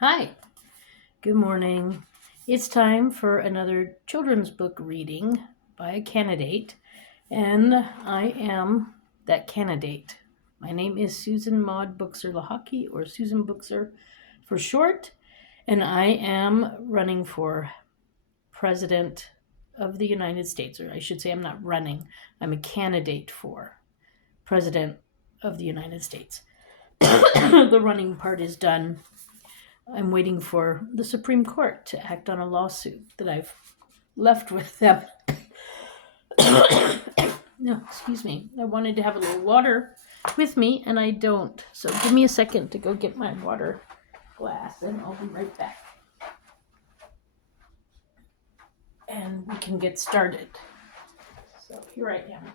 Hi, good morning. It's time for another children's book reading by a candidate, and I am that candidate. My name is Susan Maude Buchser-Lochocki, or Susan Buchser for short, and I am running for President of the United States, or I should say, I'm not running, I'm a candidate for President of the United States. The running part is done. I'm waiting for the Supreme Court to act on a lawsuit that I've left with them. No, excuse me. I wanted to have a little water with me, and I don't. So give me a second to go get my water glass, and I'll be right back. And we can get started. So here I am.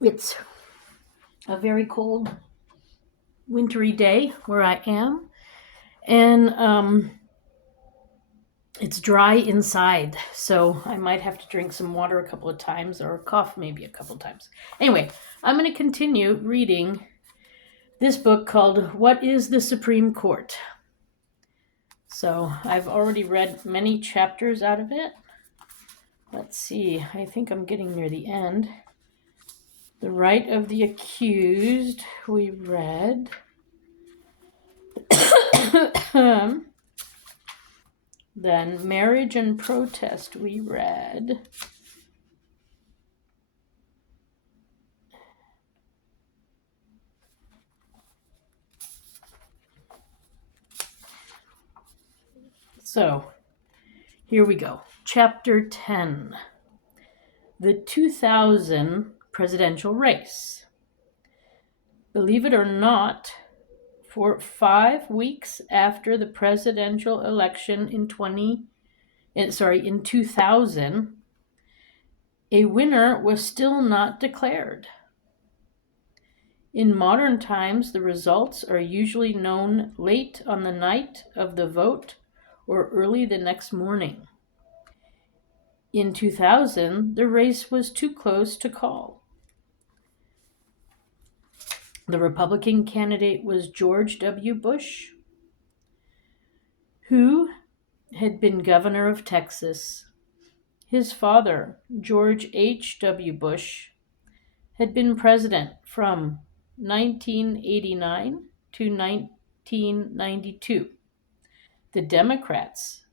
It's a very cold, wintry day where I am, and it's dry inside, so I might have to drink some water a couple of times or cough maybe a couple of times. Anyway, I'm going to continue reading this book called What is the Supreme Court? So I've already read many chapters out of it. Let's see, I think I'm getting near the end. The right of the accused, we read. Then marriage and protest, we read. So here we go. Chapter 10. The 2000 presidential race. Believe it or not, for 5 weeks after the presidential election in 2000, a winner was still not declared. In modern times, the results are usually known late on the night of the vote or early the next morning. In 2000, the race was too close to call. The Republican candidate was George W. Bush, who had been governor of Texas. His father, George H.W. Bush, had been president from 1989 to 1992. The Democrats'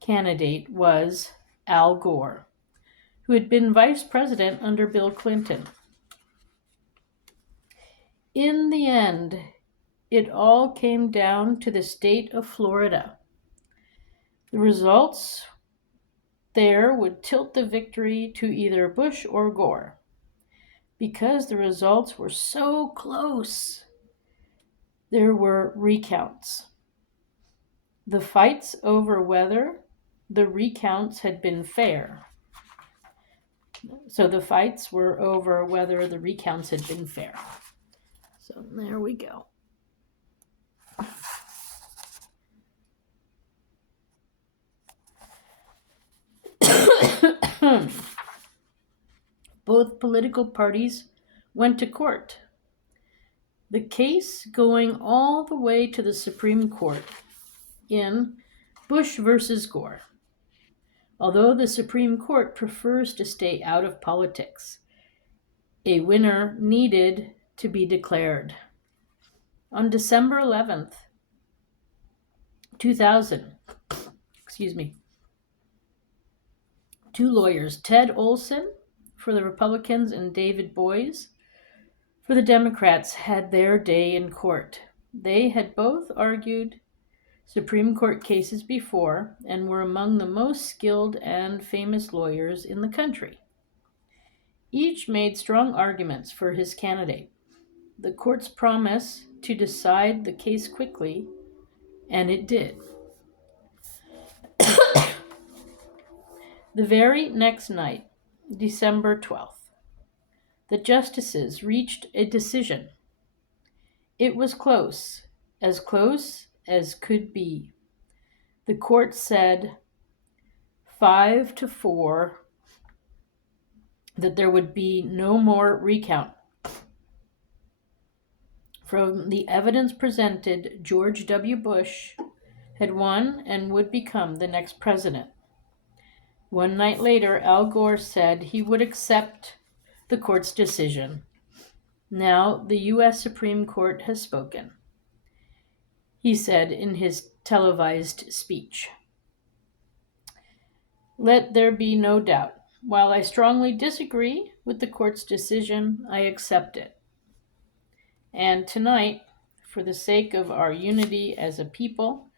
candidate was Al Gore, who had been vice president under Bill Clinton. In the end, it all came down to the state of Florida. The results there would tilt the victory to either Bush or Gore. Because the results were so close, there were recounts. The fights over whether the recounts had been fair. So the fights were over whether the recounts had been fair. So there we go. Both political parties went to court. The case going all the way to the Supreme Court in Bush versus Gore. Although the Supreme Court prefers to stay out of politics, a winner needed to be declared. On December 11th, 2000, two lawyers, Ted Olson for the Republicans and David Boies for the Democrats, had their day in court. They had both argued Supreme Court cases before and were among the most skilled and famous lawyers in the country. Each made strong arguments for his candidate. The court's promise to decide the case quickly, and it did. The very next night, December 12th, the justices reached a decision. It was close as could be. The court said 5-4 that there would be no more recount. From the evidence presented, George W. Bush had won and would become the next president. One night later, Al Gore said he would accept the court's decision. Now the U.S. Supreme Court has spoken, he said in his televised speech. Let there be no doubt. While I strongly disagree with the court's decision, I accept it. And tonight, for the sake of our unity as a people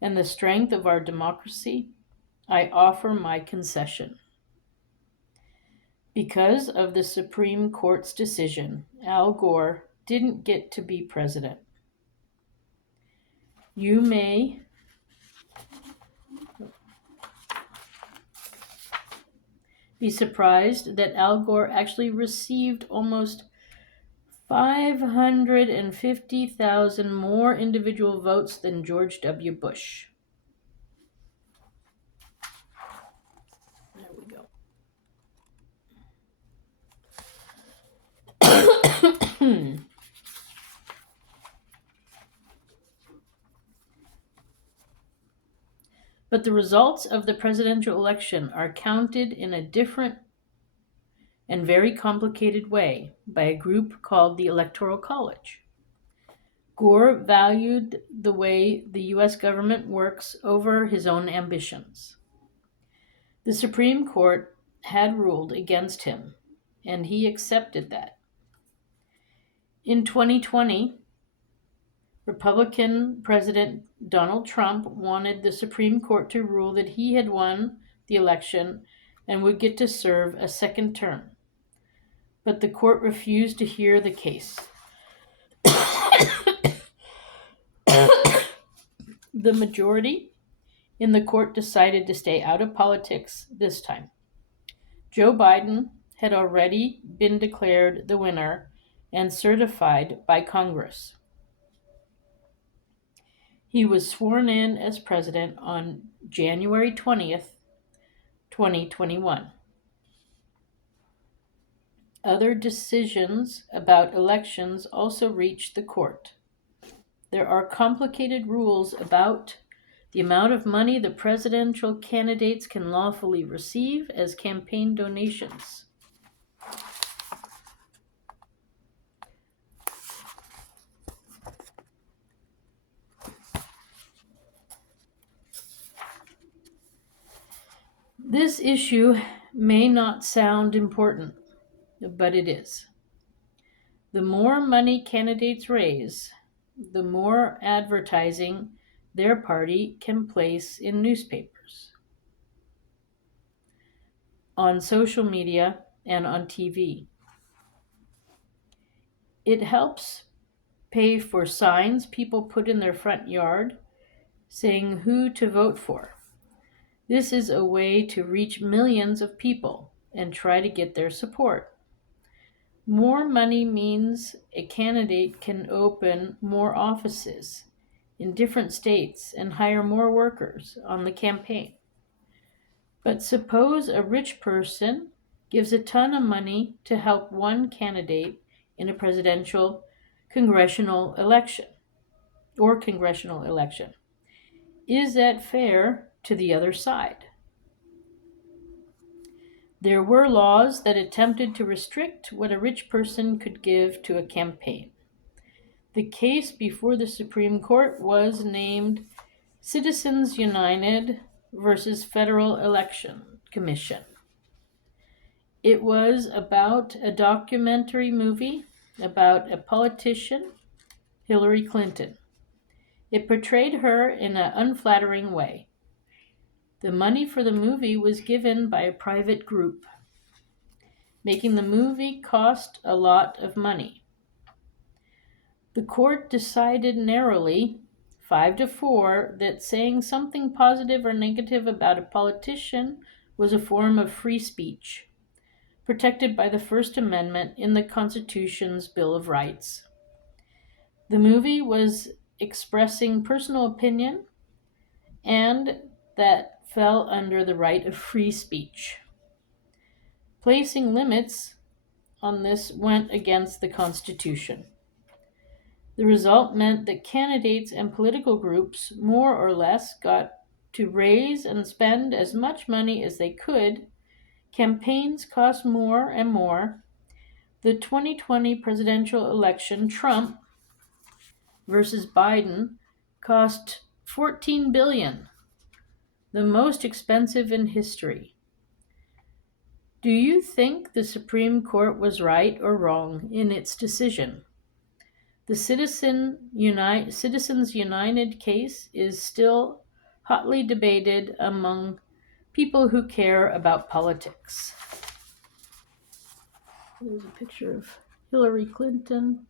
and the strength of our democracy, I offer my concession. Because of the Supreme Court's decision, Al Gore didn't get to be president. You may be surprised that Al Gore actually received almost 550,000 more individual votes than George W. Bush. There we go. But the results of the presidential election are counted in a different and very complicated way by a group called the Electoral College. Gore valued the way the U.S. government works over his own ambitions. The Supreme Court had ruled against him, and he accepted that. In 2020, Republican President Donald Trump wanted the Supreme Court to rule that he had won the election and would get to serve a second term. But the court refused to hear the case. The majority in the court decided to stay out of politics this time. Joe Biden had already been declared the winner and certified by Congress. He was sworn in as president on January 20th, 2021. Other decisions about elections also reached the court. There are complicated rules about the amount of money the presidential candidates can lawfully receive as campaign donations. This issue may not sound important, but it is. The more money candidates raise, the more advertising their party can place in newspapers, on social media, and on TV. It helps pay for signs people put in their front yard saying who to vote for. This is a way to reach millions of people and try to get their support. More money means a candidate can open more offices in different states and hire more workers on the campaign. But suppose a rich person gives a ton of money to help one candidate in a congressional election. Is that fair to the other side? There were laws that attempted to restrict what a rich person could give to a campaign. The case before the Supreme Court was named Citizens United versus Federal Election Commission. It was about a documentary movie about a politician, Hillary Clinton. It portrayed her in an unflattering way. The money for the movie was given by a private group, making the movie cost a lot of money. The court decided narrowly, 5-4, that saying something positive or negative about a politician was a form of free speech, protected by the First Amendment in the Constitution's Bill of Rights. The movie was expressing personal opinion, and that fell under the right of free speech. Placing limits on this went against the Constitution. The result meant that candidates and political groups more or less got to raise and spend as much money as they could. Campaigns cost more and more. The 2020 presidential election, Trump versus Biden, cost $14 billion, the most expensive in history. Do you think the Supreme Court was right or wrong in its decision? The Citizens United case is still hotly debated among people who care about politics. There's a picture of Hillary Clinton.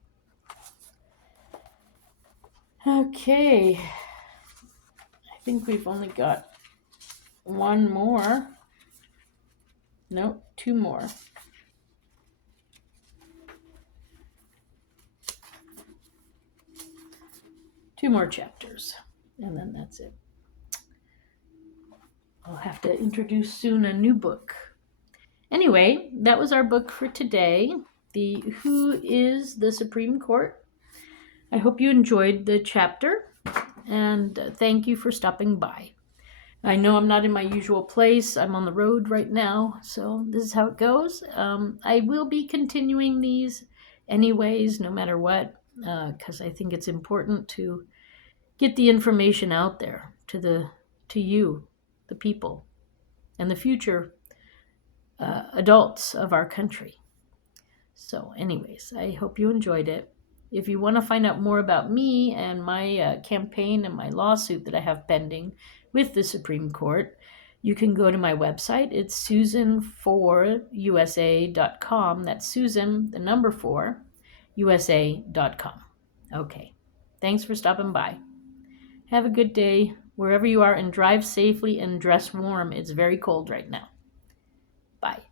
Okay, I think we've only got one more. No, two more. Two more chapters, and then that's it. I'll have to introduce soon a new book. Anyway, that was our book for today, the Who is the Supreme Court? I hope you enjoyed the chapter, and thank you for stopping by. I know I'm not in my usual place. I'm on the road right now, so this is how it goes. I will be continuing these anyways, no matter what, because I think it's important to get the information out there to you, the people, and the future adults of our country. So, anyways, I hope you enjoyed it. If you want to find out more about me and my campaign and my lawsuit that I have pending with the Supreme Court, you can go to my website. It's susan4usa.com. That's Susan, the number 4, usa.com. Okay. Thanks for stopping by. Have a good day wherever you are, and drive safely and dress warm. It's very cold right now. Bye.